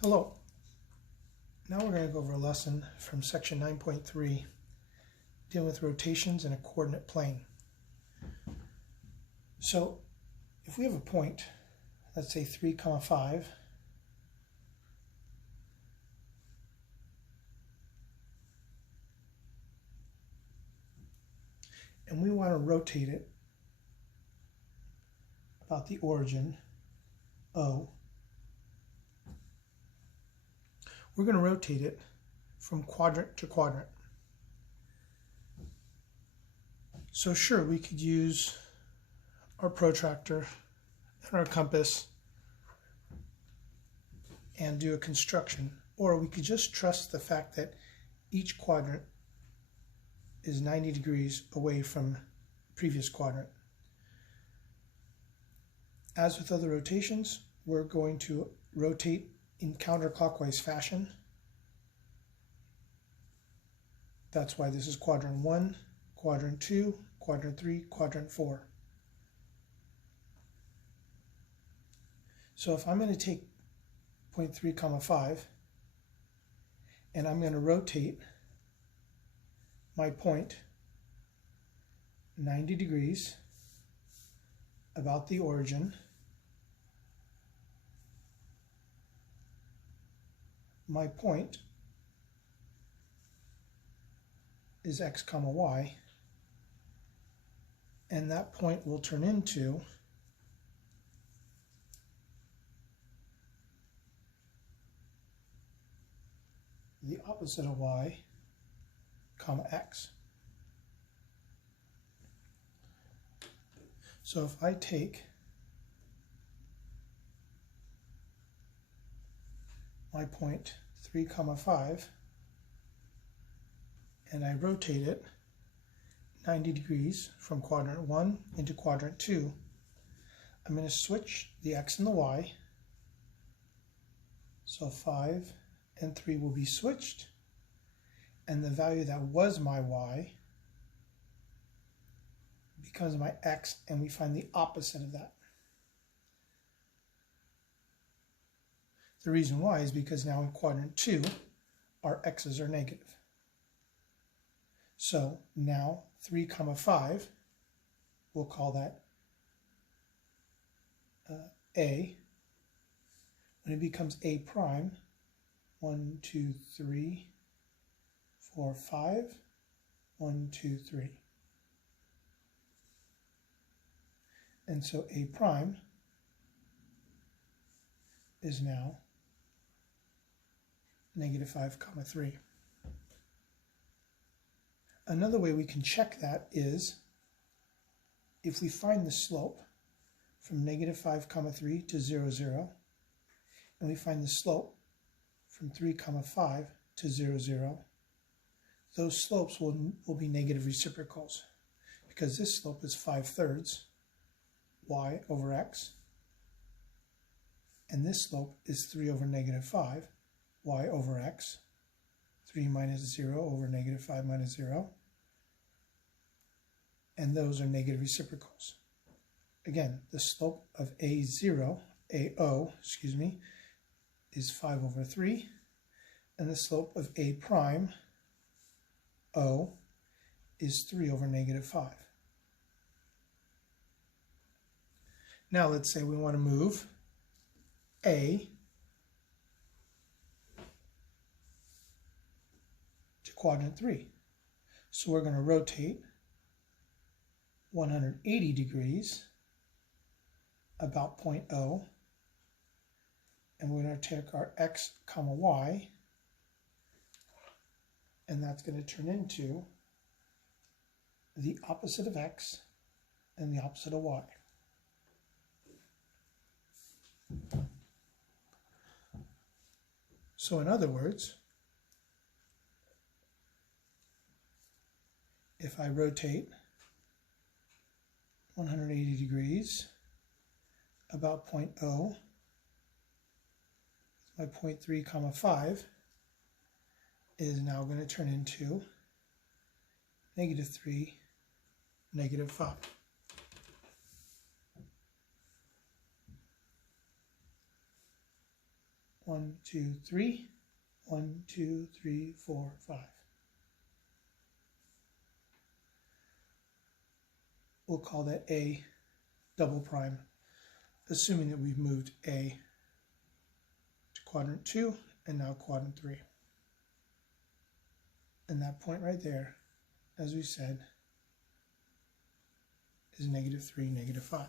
Hello. Now we're going to go over a lesson from section 9.3 dealing with rotations in a coordinate plane. So if we have a point, let's say 3, 5, and we want to rotate it about the origin O, we're going to rotate it from quadrant to quadrant. So sure, we could use our protractor and our compass and do a construction, or we could just trust the fact that each quadrant is 90 degrees away from the previous quadrant. As with other rotations, we're going to rotate in counterclockwise fashion. That's why this is quadrant 1, quadrant 2, quadrant 3, quadrant 4. So if I'm going to take point 3, 5, and I'm going to rotate my point 90 degrees about the origin, my point is x, y, and that point will turn into the opposite of y, x. So if I take my point 3, 5, and I rotate it 90 degrees from quadrant 1 into quadrant 2, I'm going to switch the x and the y. So 5 and 3 will be switched, and the value that was my y becomes my x, and we find the opposite of that. The reason why is because now in quadrant 2, our x's are negative. So now 3, 5, we'll call that A. When it becomes A prime, 1, 2, 3, 4, 5, 1, 2, 3. And so A prime is now -5, 3. Another way we can check that is if we find the slope from -5, 3 to 0, 0, and we find the slope from 3, 5 to 0, 0, those slopes will be negative reciprocals, because this slope is 5/3 y over x, and this slope is 3 over -5 y over x, 3 minus 0 over -5 minus 0, and those are negative reciprocals. Again, the slope of AO, is 5 over 3, and the slope of A prime, O, is 3 over -5. Now let's say we want to move A to quadrant 3. So we're going to rotate 180 degrees about point O, and we're going to take our x, y, and that's going to turn into the opposite of x and the opposite of y. So in other words, if I rotate 180 degrees about point O, my point 3, 5 is now going to turn into -3, -5. 1, 2, 3, 1, 2, 3, 4, 5. We'll call that A double prime, assuming that we've moved A to quadrant 2 and now quadrant 3. And that point right there, as we said, is -3, -5,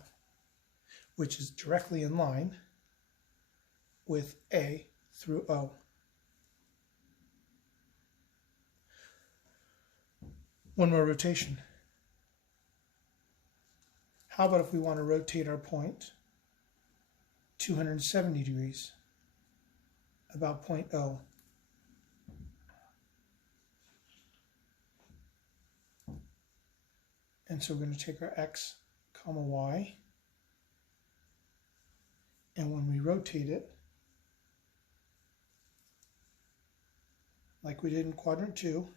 which is directly in line with A through O. One more rotation. How about if we want to rotate our point 270 degrees, about point O? And so we're going to take our x, comma, y, and when we rotate it, like we did in quadrant 2,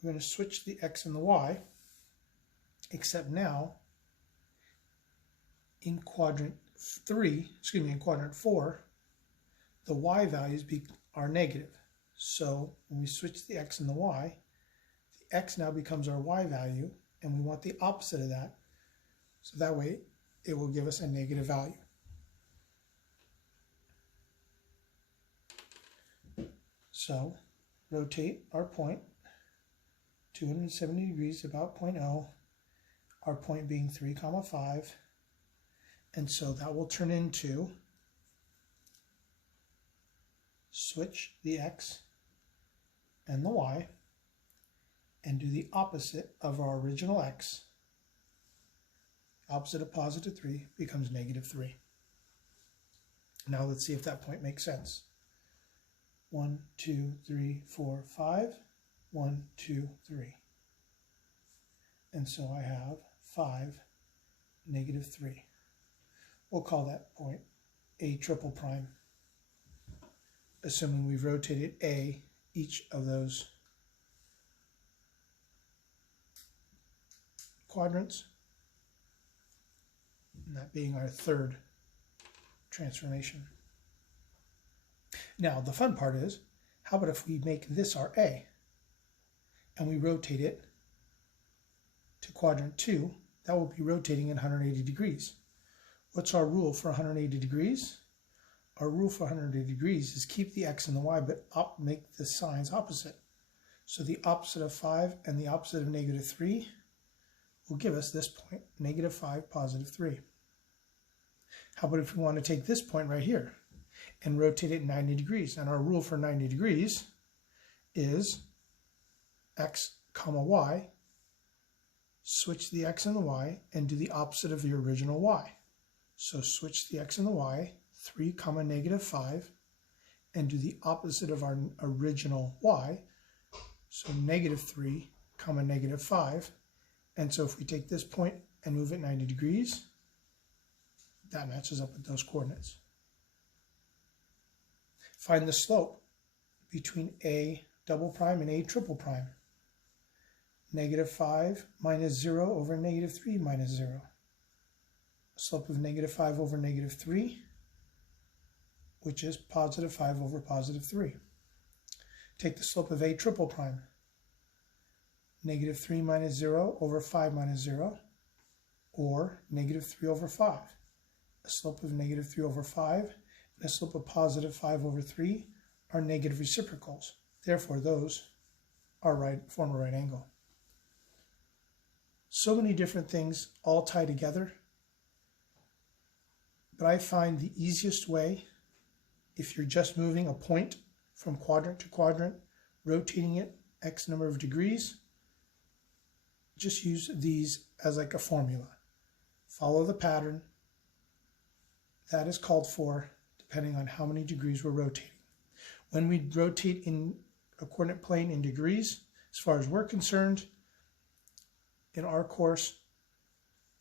we're going to switch the x and the y, except now in quadrant 4, the y values are negative. So when we switch the x and the y, the x now becomes our y value, and we want the opposite of that. So that way it will give us a negative value. So rotate our point 270 degrees about point O, our point being 3, 5. And so that will turn into switch the x and the y and do the opposite of our original x. Opposite of positive 3 becomes -3. Now let's see if that point makes sense. 1, 2, 3, 4, 5. 1, 2, 3. And so I have 5, -3. We'll call that point A triple prime, assuming we've rotated A each of those quadrants, and that being our third transformation. Now the fun part is, how about if we make this our A and we rotate it to quadrant 2? That will be rotating in 180 degrees. What's our rule for 180 degrees? Our rule for 180 degrees is keep the x and the y, but make the signs opposite. So the opposite of 5 and the opposite of -3 will give us this point, -5, +3. How about if we want to take this point right here and rotate it 90 degrees? And our rule for 90 degrees is x, y, switch the x and the y, and do the opposite of the original y. So switch the x and the y, 3, -5, and do the opposite of our original y. So -3, -5. And so if we take this point and move it 90 degrees, that matches up with those coordinates. Find the slope between A double prime and A triple prime. -5 minus 0 over -3 minus 0. Slope of -5 over -3, which is +5 over +3. Take the slope of A triple prime. -3 minus 0 over 5 minus 0, or -3 over 5. A slope of -3 over 5 and a slope of +5 over 3 are negative reciprocals. Therefore, those are form a right angle. So many different things all tie together, but I find the easiest way, if you're just moving a point from quadrant to quadrant, rotating it X number of degrees, just use these as like a formula. Follow the pattern that is called for depending on how many degrees we're rotating. When we rotate in a coordinate plane in degrees, as far as we're concerned, in our course,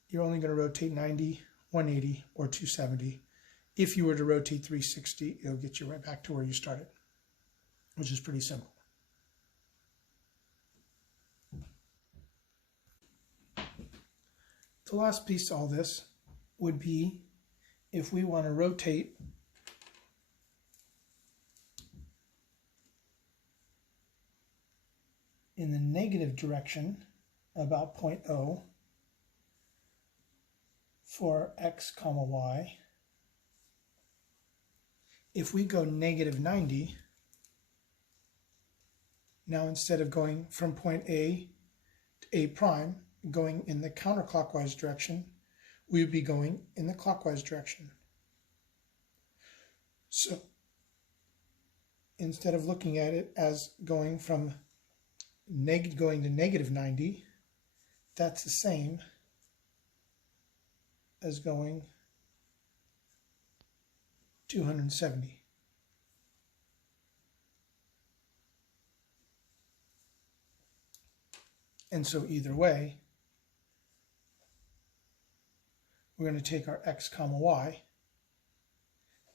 you're only going to rotate 90, 180, or 270. If you were to rotate 360, it'll get you right back to where you started, which is pretty simple. The last piece to all this would be if we want to rotate in the negative direction about point O for x comma y. If we go negative 90, now instead of going from point A to A prime, going in the counterclockwise direction, we would be going in the clockwise direction. So instead of looking at it as going from going to negative 90, that's the same as going 270. And so either way, we're going to take our x comma y,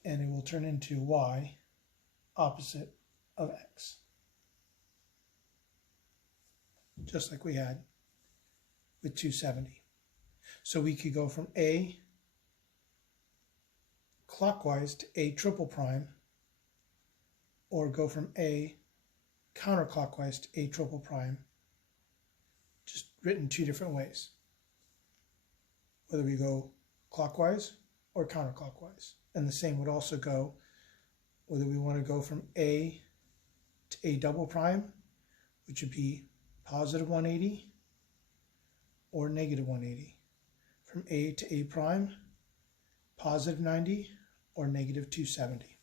and it will turn into y opposite of x, just like we had with 270. So we could go from A clockwise to A triple prime, or go from A counterclockwise to A triple prime, just written two different ways, whether we go clockwise or counterclockwise. And the same would also go whether we want to go from A to A double prime, which would be positive 180 or negative 180. From A to A prime, positive 90 or negative 270.